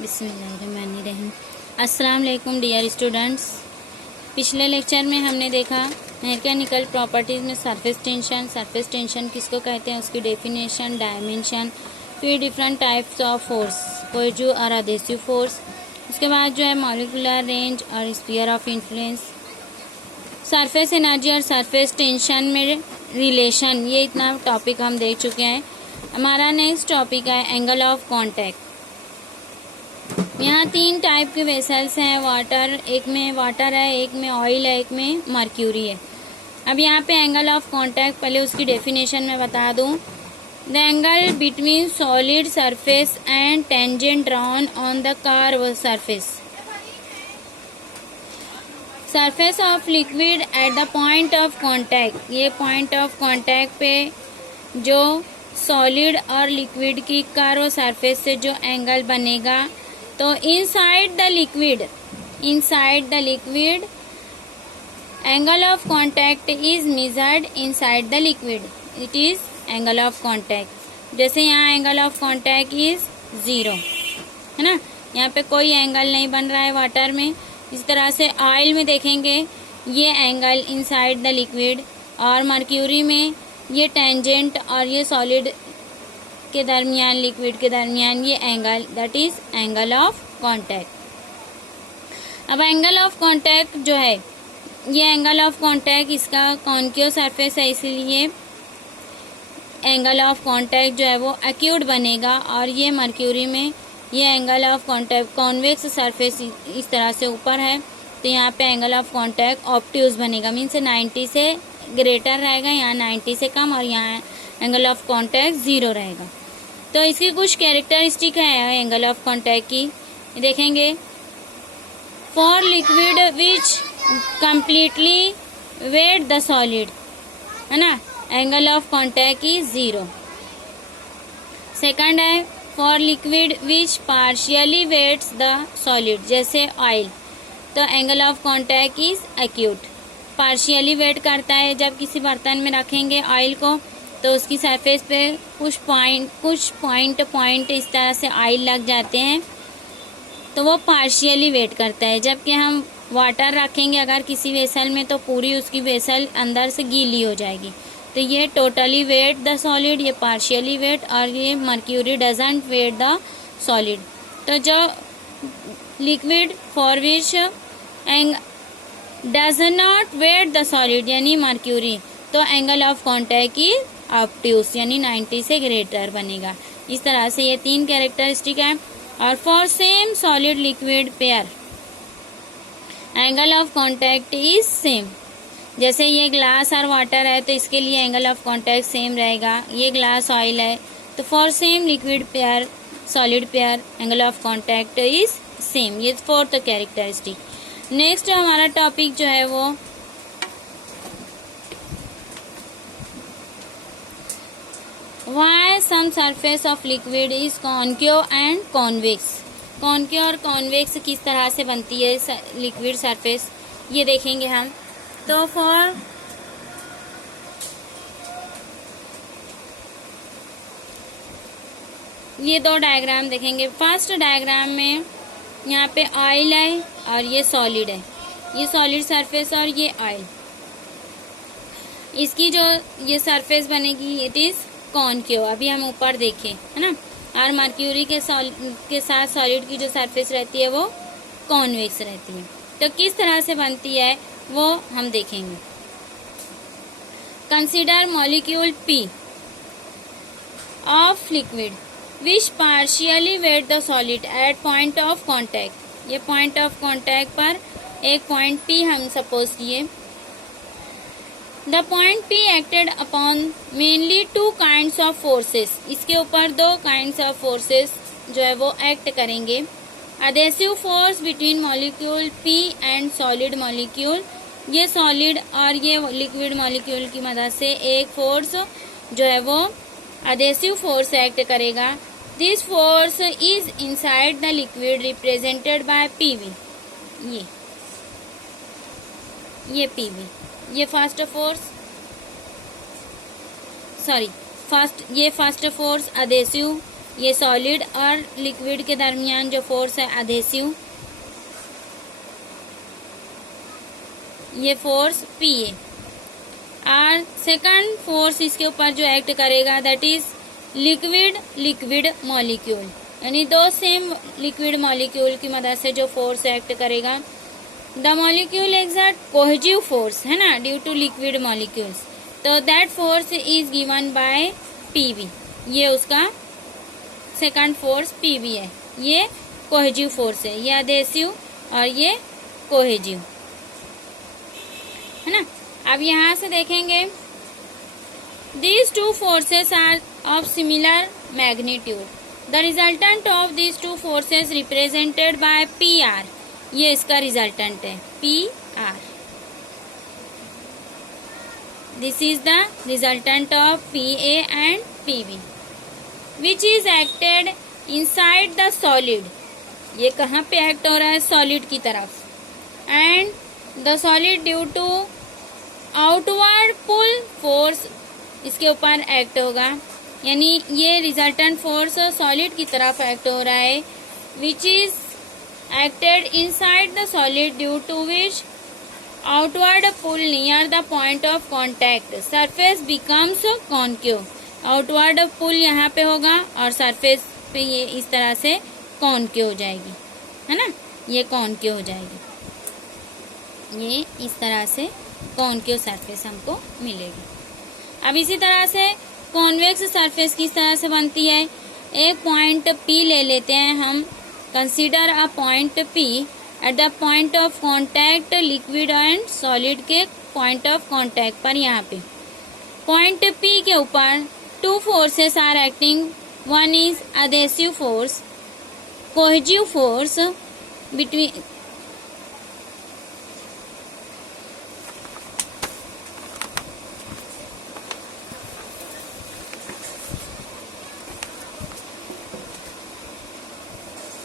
बिस्मिल्लाहिर्रहमानिर्रहीम। अस्सलाम वालेकुम डियर स्टूडेंट्स। पिछले लेक्चर में हमने देखा मैकेनिकल प्रॉपर्टीज़ में सरफेस टेंशन किसको कहते हैं, उसकी डेफिनेशन, डायमेंशन, फिर different types of force, cohesive और एडहेसिव फोर्स। उसके बाद जो है मॉलिक्यूलर रेंज और sphere of influence, surface energy और सरफेस टेंशन में रिलेशन। ये इतना टॉपिक हम देख चुके हैं। हमारा नेक्स्ट टॉपिक है एंगल ऑफ कांटेक्ट। यहाँ 3 टाइप के वेसल्स हैं, वाटर, एक में वाटर है, एक में ऑयल है, एक में मर्क्यूरी है। अब यहाँ पे एंगल ऑफ कांटेक्ट, पहले उसकी डेफिनेशन मैं बता दूँ। The angle between solid surface and tangent drawn on the curve surface of liquid at the point of contact. ये पॉइंट ऑफ कांटेक्ट पे जो सॉलिड और लिक्विड की कर्व सरफेस से जो एंगल बनेगा, तो inside the liquid angle of contact is measured inside the liquid, it is angle of contact. जैसे यहाँ एंगल ऑफ कांटेक्ट इज 0 है ना, यहाँ पे कोई एंगल नहीं बन रहा है वाटर में। इस तरह से ऑयल में देखेंगे ये एंगल इनसाइड द लिक्विड, और मर्क्यूरी में ये टेंजेंट और ये सॉलिड के दरमियान, लिक्विड के दरमियान ये angle, that is angle of contact. अब एंगल ऑफ कांटेक्ट जो है, ये एंगल ऑफ कांटेक्ट इसका कॉन्केव सरफेस है, इसलिए एंगल ऑफ कांटेक्ट जो है वो एक्यूट बनेगा। और ये मर्क्यूरी में ये angle of contact convex surface इस तरह से ऊपर है, तो यहाँ पे एंगल ऑफ कांटेक्ट ऑब्ट्यूज बनेगा, मीन्स 90 से ग्रेटर रहेगा, यहाँ 90 से कम, और यहाँ एंगल ऑफ कांटेक्ट 0 रहेगा। तो इसकी कुछ कैरेक्टरिस्टिक है एंगल ऑफ कांटेक्ट की, देखेंगे। For liquid which completely wet the solid, है ना, angle of contact is 0। Second है for liquid which partially wets the solid, जैसे ऑयल, तो angle of contact is acute. Partially wet करता है, जब किसी बर्तन में रखेंगे ऑयल को, तो उसकी सरफेस पे कुछ पॉइंट इस तरह से ऑयल लग जाते हैं, तो वो पार्शियली वेट करता है। जबकि हम वाटर रखेंगे अगर किसी वेसल में, तो पूरी उसकी वेसल अंदर से गीली हो जाएगी। तो ये टोटली वेट द सॉलिड, ये पार्शियली वेट, और ये mercury doesn't wet the solid. तो जो liquid for which does not wet the solid यानी मर्क्यूरी, तो एंगल ऑफ कांटेक्ट की ऑब्ट्यूज यानी 90 से ग्रेटर बनेगा। इस तरह से ये 3 कैरेक्टरिस्टिक है। और for same solid liquid pair angle of contact is same. जैसे ये ग्लास और वाटर है, तो इसके लिए एंगल ऑफ कांटेक्ट सेम रहेगा। ये ग्लास ऑयल है, तो for same liquid pair solid pair angle of contact is same. ये 4th कैरेक्टरिस्टिक। नेक्स्ट हमारा टॉपिक जो है वो Why some surface of liquid is concave and convex। Concave और कॉन्वेक्स किस तरह से बनती है लिक्विड सरफेस, ये देखेंगे हम। तो फॉर ये 2 डायग्राम देखेंगे। फर्स्ट डायग्राम में यहाँ पे ऑयल है और ये सॉलिड है, ये सॉलिड सरफेस और ये ऑयल। इसकी जो ये सरफेस बनेगी इट इज कॉन्केव, अभी हम ऊपर देखें, है ना। और मर्क्यूरी के साथ सॉलिड की जो सरफेस रहती है वो कॉन्वेक्स रहती है। तो किस तरह से बनती है वो हम देखेंगे। Consider molecule P of liquid which partially wet the solid at point of contact. ये पॉइंट ऑफ कांटेक्ट पर एक पॉइंट P हम सपोज किए। The point P acted upon mainly 2 kinds of forces. इसके ऊपर 2 काइंड्स ऑफ फोर्सेस जो है वो एक्ट करेंगे। Adhesive force between molecule P and solid molecule, ये सॉलिड और ये लिक्विड मॉलिक्यूल की मदद से एक फोर्स जो है वो एडहेसिव फोर्स एक्ट करेगा। This force is inside the liquid represented by PV। ये PV, ये फर्स्ट फोर्स एडहेसिव ये सॉलिड और लिक्विड के दरमियान जो फोर्स है अधेसिव, ये फोर्स पीए। और सेकंड फोर्स इसके ऊपर जो एक्ट करेगा दैट इज लिक्विड मॉलिक्यूल, यानी दो सेम लिक्विड मॉलिक्यूल की मदद से जो फोर्स एक्ट करेगा। The molecule exert cohesive force, है ना, ड्यू टू लिक्विड मॉलिक्यूल्स, तो that force is given by PV. ये उसका सेकंड फोर्स पीवी है, ये कोहेसिव फोर्स है, ये अधेसिव और ये कोहेसिव, है ना। अब यहाँ से देखेंगे these two forces are of similar magnitude. The resultant of these two forces represented by PR. ये इसका रिजल्टेंट है PR. This is the resultant of PA and PB, which is acted inside the solid. ये कहाँ पे act हो रहा है? Solid की तरफ। And the solid due to outward pull force इसके ऊपर एक्ट होगा, यानी ये रिजल्टेंट फोर्स सॉलिड की तरफ एक्ट हो रहा है, which is acted inside the solid due to which outward pull near the point of contact surface becomes concave. Outward pull यहाँ पे होगा और सरफेस पे ये इस तरह से कॉन्केव हो जाएगी, है ना, ये कॉन्केव हो जाएगी, ये इस तरह से कॉन्केव सरफेस हमको मिलेगी। अब इसी तरह से कॉन्वेक्स सरफेस किस तरह से बनती है? एक पॉइंट P ले लेते हैं हम, consider a point P at the point of contact liquid and solid के पॉइंट ऑफ कांटेक्ट पर। यहाँ पे पॉइंट P के ऊपर two forces are acting, one is adhesive force, cohesive force between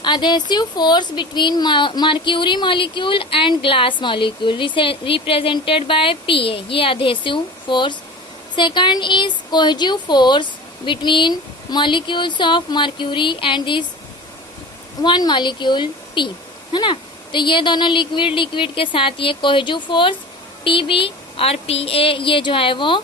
adhesive force between mercury molecule and glass molecule represented by Pa, ये adhesive force। second is cohesive force between molecules of mercury and this one molecule P, है ना। तो ये दोनों liquid के साथ ये cohesive force Pb और Pa, ये जो है वो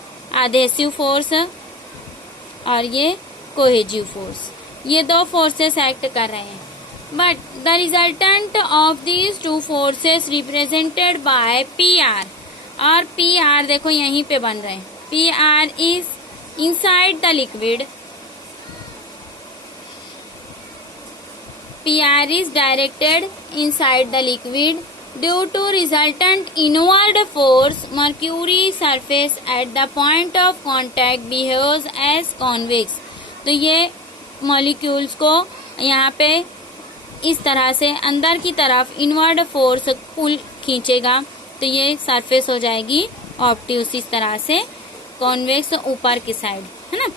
adhesive फोर्स और ये कोहेसिव फोर्स, ये दो फोर्सेस एक्ट कर रहे हैं। But the resultant of these two forces represented by PR, और PR देखो यहीं पे बन रहे हैं, PR is inside the liquid, PR is directed inside the liquid due to resultant inward force. Mercury surface at the point of contact behaves as convex. तो ये molecules को यहाँ पे इस तरह से अंदर की तरफ इनवर्ड फोर्स पुल खींचेगा, तो ये सरफेस हो जाएगी ऑब्ट्यूस, इस तरह से कॉन्वेक्स ऊपर की साइड, है ना।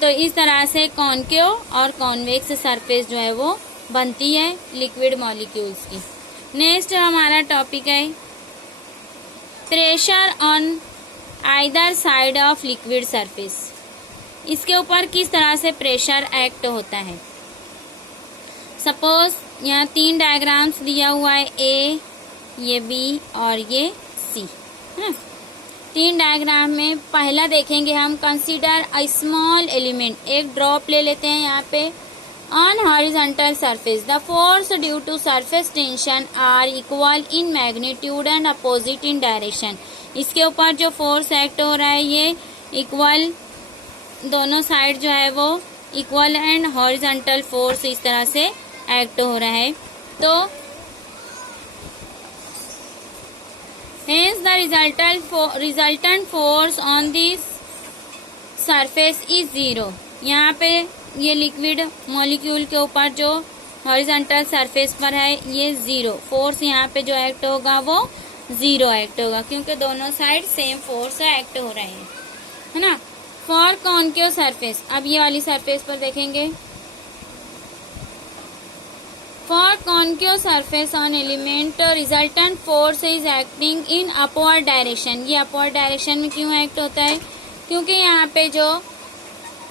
तो इस तरह से कॉन्केव और कॉन्वेक्स सरफेस जो है वो बनती है लिक्विड मॉलिक्यूल्स की। नेक्स्ट हमारा टॉपिक है pressure on either side of liquid surface. इसके ऊपर किस तरह से प्रेशर एक्ट होता है। सपोज यहाँ तीन डायग्राम्स दिया हुआ है, ए, ये बी और ये सी, है। तीन डायग्राम में पहला देखेंगे हम, कंसीडर अ स्मॉल एलिमेंट, एक ड्रॉप ले लेते हैं यहाँ पे, on horizontal surface the force due to surface tension are equal in magnitude and opposite in direction. इसके ऊपर जो फोर्स एक्ट हो रहा है ये इक्वल, दोनों साइड जो है वो इक्वल एंड हॉरिजॉन्टल फोर्स इस तरह से एक्ट हो रहा है। तो hence the resultant force on this surface is zero. यहाँ पे ये लिक्विड मॉलिक्यूल के ऊपर जो हॉरिजॉन्टल सरफेस पर है ये जीरो फोर्स, यहाँ पे जो एक्ट होगा वो जीरो एक्ट होगा, क्योंकि दोनों साइड सेम फोर्स एक्ट हो रहे हैं, है ना। फॉर कॉन्केव सरफेस, अब ये वाली सरफेस पर देखेंगे, for concave surface on element resultant force is acting in upward direction. ये अपवर्ड डायरेक्शन में क्यों एक्ट होता है? क्योंकि यहाँ पे जो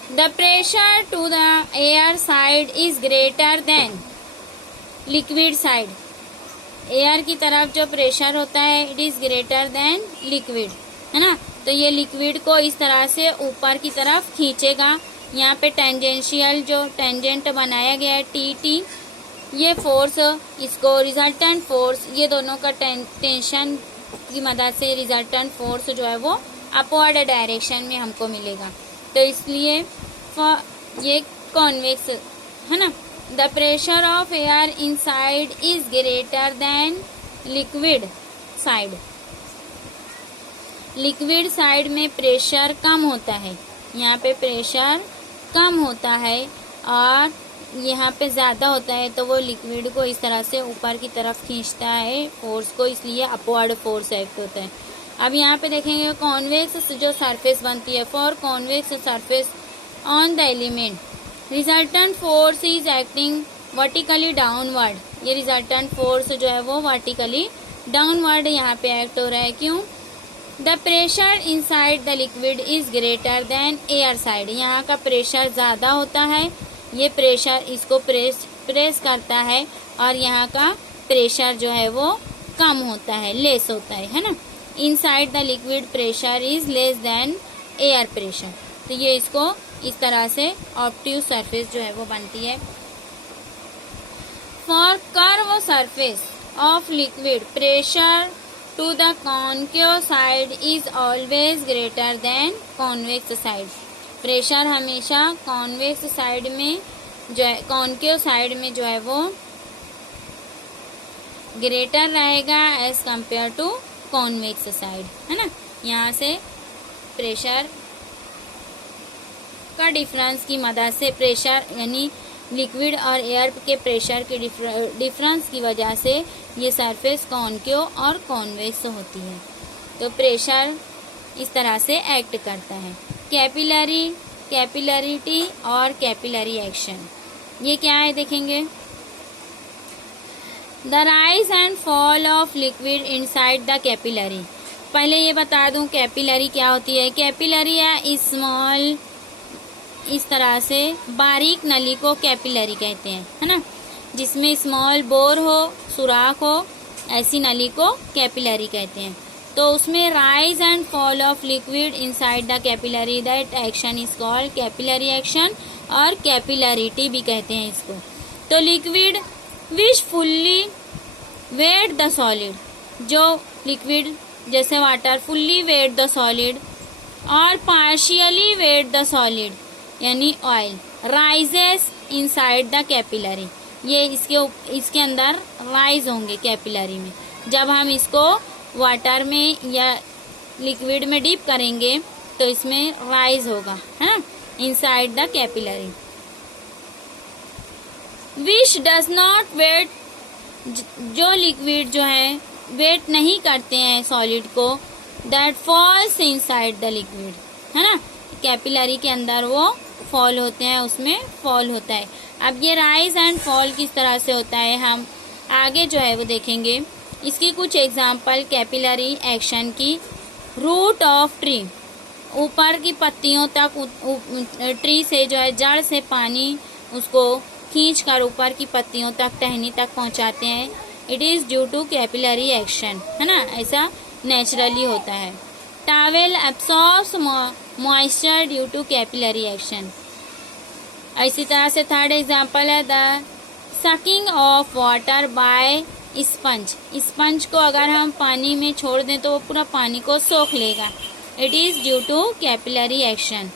the pressure to the air side is greater than liquid side. Air की तरफ जो प्रेशर होता है it is greater than liquid, है ना। तो ये लिक्विड को इस तरह से ऊपर की तरफ खींचेगा। यहाँ पे टेंजेंशियल जो टेंजेंट बनाया गया है टी, ये फोर्स, इसको रिजल्टेंट फोर्स, ये दोनों का टेंशन की मदद से रिजल्टेंट फोर्स जो है वो अपवर्ड डायरेक्शन में हमको मिलेगा। तो इसलिए ये कॉन्वेक्स, है ना। The pressure of air inside is greater than liquid side. Liquid side में प्रेशर कम होता है, यहाँ पे प्रेशर कम होता है और यहाँ पे ज्यादा होता है, तो वो लिक्विड को इस तरह से ऊपर की तरफ खींचता है फोर्स को, इसलिए अपवर्ड फोर्स एक्ट होता है। अब यहाँ पे देखेंगे कॉन्वेक्स जो सरफेस बनती है, for convex surface on the element resultant force is acting vertically downward. ये रिजल्टेंट फोर्स जो है वो वर्टिकली डाउनवर्ड यहाँ पे एक्ट हो रहा है। क्यों? The pressure inside the liquid is greater then air side. यहाँ का प्रेशर ज्यादा होता है, ये प्रेशर इसको प्रेस करता है और यहाँ का प्रेशर जो है वो कम होता है, लेस होता है ना। Inside the liquid pressure is less then air pressure. तो ये इसको इस तरह से ऑब्ट्यूज सरफेस जो है वो बनती है। For curve surface of liquid pressure to the concave side is always greater than convex side. Pressure हमेशा कॉन्वेक्स साइड में जो है, कॉन्केव साइड में जो है वो ग्रेटर रहेगा as compare to convex side, है ना। यहाँ से प्रेशर का डिफरेंस की मदद से, प्रेशर यानी लिक्विड और एयर के प्रेशर के डिफरेंस की वजह से ये सरफेस कॉन्केव और कॉन्वेक्स होती है। तो प्रेशर इस तरह से एक्ट करता है। कैपिलरिटी और कैपिलरी एक्शन, ये क्या है देखेंगे। The rise and fall of liquid inside the capillary. पहले ये बता दूं कैपिलरी क्या होती है। कैपिलरी या स्मॉल, इस तरह से बारीक नली को कैपिलरी कहते हैं, है ना। जिसमें स्मॉल बोर हो, सुराख हो, ऐसी नली को कैपिलरी कहते हैं। तो उसमें rise and fall of liquid inside the capillary, that action is called capillary action और कैपिलरिटी भी कहते हैं इसको। तो liquid which fully wet the solid, जो लिक्विड जैसे water fully wet the solid और पार्शियली वेट द सॉलिड यानी oil, rises inside the capillary. ये इसके अंदर राइज होंगे कैपिलरी में। जब हम इसको वाटर में या लिक्विड में डीप करेंगे तो इसमें राइज होगा, है ना, inside the capillary. Which does not wet, जो लिक्विड जो है वेट नहीं करते हैं सॉलिड को, that falls inside the liquid, है ना। कैपिलरी के अंदर वो फॉल होते हैं, उसमें फॉल होता है। अब ये राइज एंड फॉल किस तरह से होता है हम आगे जो है वो देखेंगे। इसकी कुछ एग्जांपल कैपिलरी एक्शन की। रूट ऑफ ट्री, ऊपर की पत्तियों तक ट्री से जो है जड़ से पानी उसको खींच कर ऊपर की पत्तियों तक, टहनी तक पहुंचाते हैं। It is due to capillary action, है ना, ऐसा नेचुरली होता है। Towel absorbs moisture due to capillary action. इसी तरह से थर्ड एग्जांपल है the sucking of water by sponge. Sponge को अगर हम पानी में छोड़ दें तो वो पूरा पानी को सोख लेगा। It is due to capillary action.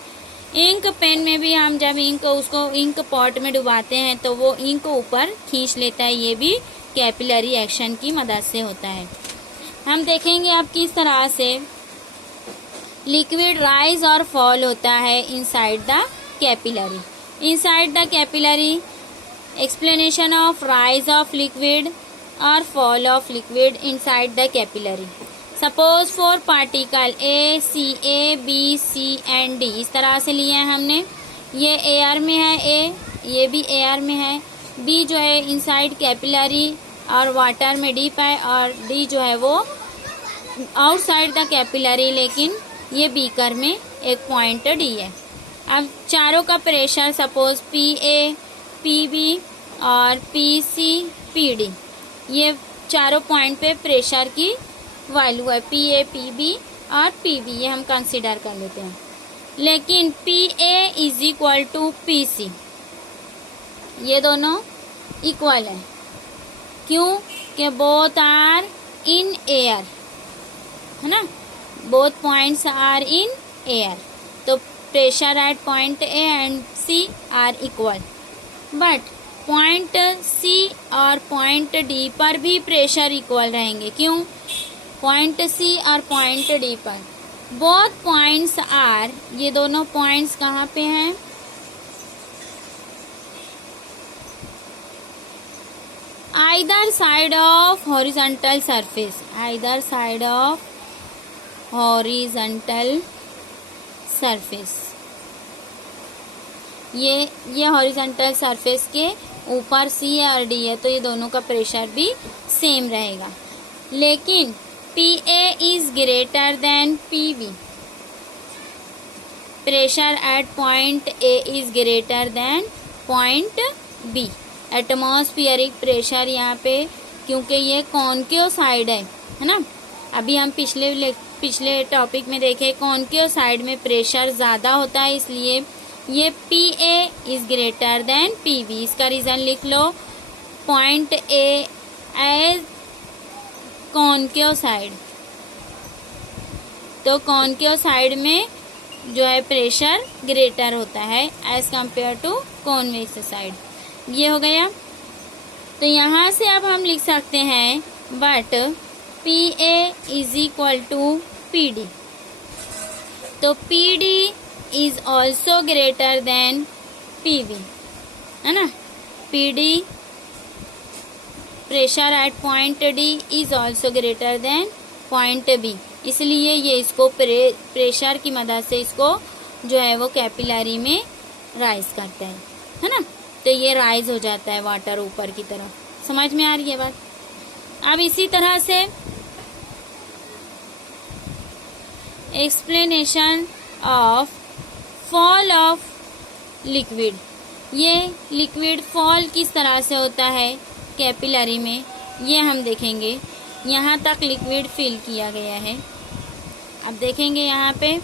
Ink pen में भी हम जब उसको इंक पॉट में डुबाते हैं तो वो इंक ऊपर खींच लेता है, ये भी कैपिलरी एक्शन की मदद से होता है। हम देखेंगे अब किस तरह से लिक्विड राइज और फॉल होता है inside the capillary. Inside the capillary, explanation of rise of liquid और fall of liquid inside the capillary. Suppose 4 particle A, B, C and D इस तरह से लिए हैं हमने। ये एयर में है A, ये भी एयर में है। B जो है इनसाइड कैपिलरी और वाटर में डीप है, और D जो है वो आउटसाइड द कैपिलरी, लेकिन ये बीकर में एक पॉइंट D है। अब चारों का प्रेशर सपोज PA, PB और PC, PD, ये चारों पॉइंट पे प्रेशर की वैल्यू है, PA, PB और PB, ये हम कंसीडर कर लेते हैं। लेकिन PA is equal to PC, ये दोनों इक्वल है। क्यों? कि बोथ आर इन एयर, है ना, both points are in air, तो pressure at point A and C are equal. But point C और पॉइंट D पर भी प्रेशर इक्वल रहेंगे। क्यों? पॉइंट C और पॉइंट D पर बोथ पॉइंट्स आर, ये दोनों पॉइंट्स कहाँ पे हैं? Either side of horizontal surface, either side of horizontal surface, ये हॉरिजॉन्टल सरफेस के ऊपर C और D है, तो ये दोनों का प्रेशर भी सेम रहेगा। लेकिन PA is greater than PB, pressure at point A is greater than point B। Atmospheric pressure यहाँ पे, क्योंकि ये कॉन्केव साइड है ना, अभी हम पिछले टॉपिक में देखे कॉन्केव साइड में प्रेशर ज़्यादा होता है, इसलिए ये PA is greater than PB। इसका रीज़न लिख लो, point A as concave side, तो कॉन्केव साइड में जो है प्रेशर ग्रेटर होता है as compare to convex side. ये हो गया। तो यहाँ से अब हम लिख सकते हैं but PA is equal to PD, तो PD is also greater than PB, है ना। PD pressure at point D is also greater than point B, इसलिए ये इसको प्रेशर की मदद से इसको जो है वो कैपिलरी में राइज करता है ना, तो ये राइज हो जाता है वाटर ऊपर की तरफ। समझ में आ रही है बात? अब इसी तरह से explanation of fall of liquid, ये लिक्विड फॉल किस तरह से होता है कैपिलरी में, ये हम देखेंगे। यहाँ तक लिक्विड फिल किया गया है, अब देखेंगे यहाँ पे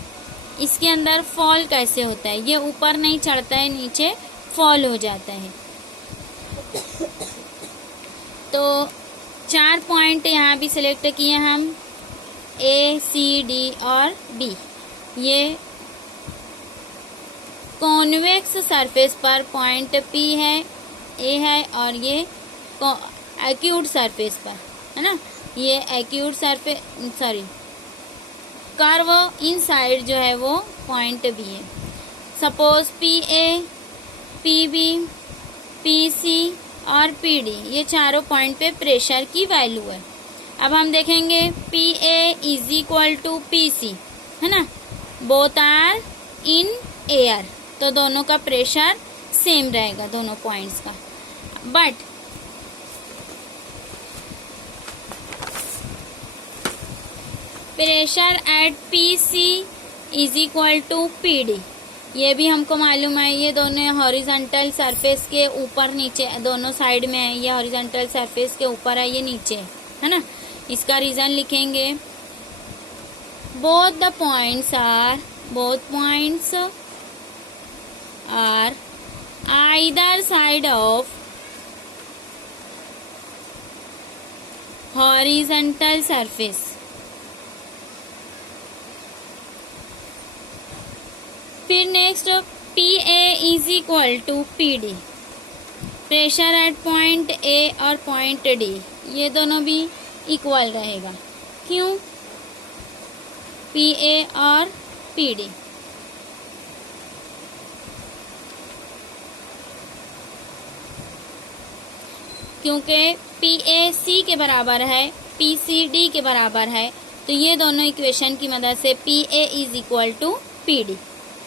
इसके अंदर फॉल कैसे होता है। ये ऊपर नहीं चढ़ता है, नीचे फॉल हो जाता है। तो 4 पॉइंट यहाँ भी सिलेक्ट किए हम, A, C, D और B। ये कॉन्वेक्स सरफेस पर पॉइंट P है, A है, और ये एक्यूट सरफेस पर, है ना, ये एक्यूट सरफेस कर्व इनसाइड जो है वो पॉइंट B है। सपोज PA, PB, PC और PD, ये चारों पॉइंट पे प्रेशर की वैल्यू है। अब हम देखेंगे PA is equal to PC, है ना, बोथ आर इन एयर, तो दोनों का प्रेशर सेम रहेगा दोनों पॉइंट्स का। But pressure at PC is equal to PD, ये भी हमको मालूम है, ये दोनों हॉरिजॉन्टल सरफेस के ऊपर नीचे दोनों साइड में है। ये हॉरिजॉन्टल सरफेस के ऊपर है, ये नीचे है ना। इसका रीजन लिखेंगे, both points are either side of horizontal surface. फिर next PA is equal to PD, pressure at point A और पॉइंट D, ये दोनों भी इक्वल रहेगा। क्यों? PA और PD, क्योंकि PA C के बराबर है, PC D के बराबर है, तो ये दोनों इक्वेशन की मदद से PA is equal to PD,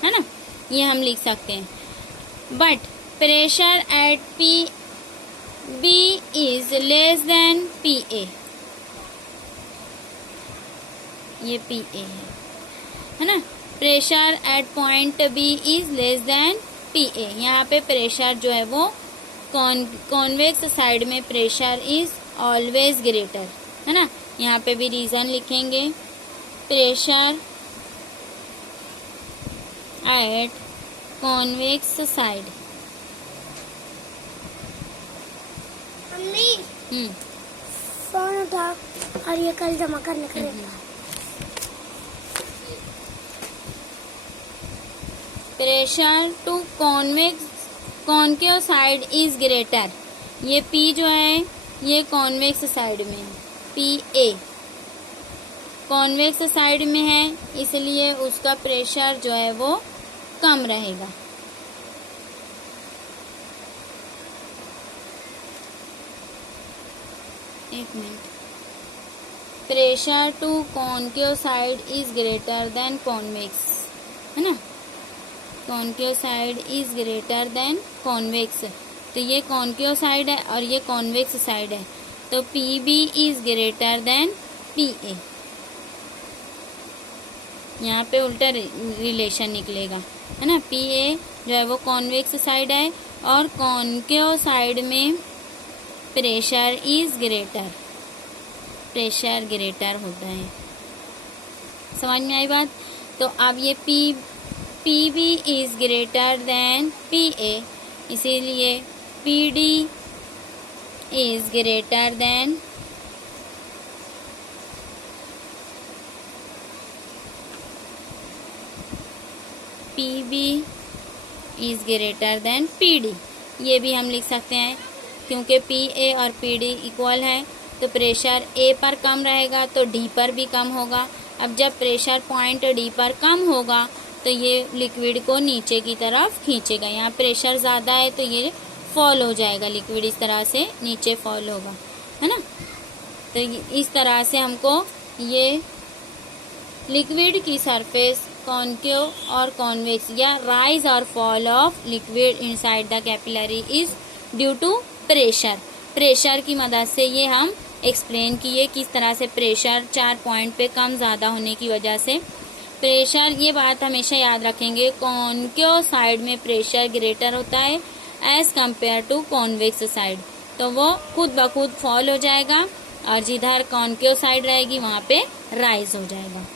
है ना, ये हम लिख सकते हैं। But pressure at PB is less than PA, ये PA है ना, pressure at point B is less than P A. यहाँ पे प्रेशर जो है वो कॉन्वेक्स साइड में प्रेशर इज ऑलवेज ग्रेटर, है ना। यहाँ पे भी रीजन लिखेंगे, प्रेशर एट कॉन्वेक्स साइड। मम्मी फोन उठा और ये कल जमा करने के लिए। Pressure to concave side is greater. ये P जो है ये कॉन्वेक्स साइड में है, PA कॉन्वेक्स साइड में है, इसलिए उसका प्रेशर जो है वो कम रहेगा। एक minute, pressure to concave side is greater than convex, है ना। Concave side is greater than convex, तो ये कॉन्केव साइड है और ये कॉन्वेक्स साइड है, तो PB is greater then PA। यहाँ पे उल्टा रिलेशन निकलेगा, है ना। PA जो है वो कॉन्वेक्स साइड है और कॉन्केव साइड में pressure is greater, pressure greater होता है। समझ में आई बात। तो अब ये PB is greater then PA, इसीलिए PD is greater than PB is greater then PD। ये भी हम लिख सकते हैं क्योंकि PA और PD इक्वल है, तो प्रेशर A पर कम रहेगा तो D पर भी कम होगा। अब जब प्रेशर पॉइंट D पर कम होगा तो ये लिक्विड को नीचे की तरफ खींचेगा। यहाँ प्रेशर ज़्यादा है तो ये फॉल हो जाएगा, लिक्विड इस तरह से नीचे फॉल होगा, है ना। तो इस तरह से हमको ये लिक्विड की सरफेस कॉन्केव और कॉन्वेक्स या राइज और fall of liquid inside the capillary is due to pressure. Pressure की मदद से ये हम एक्सप्लेन किए किस तरह से प्रेशर 4 पॉइंट पे कम ज़्यादा होने की वजह से प्रेशर, ये बात हमेशा याद रखेंगे, कॉन्केव साइड में प्रेशर ग्रेटर होता है as compare to convex side, तो वो खुद ब खुद फॉल हो जाएगा और जिधर कॉन्केव साइड रहेगी वहाँ पे राइज हो जाएगा।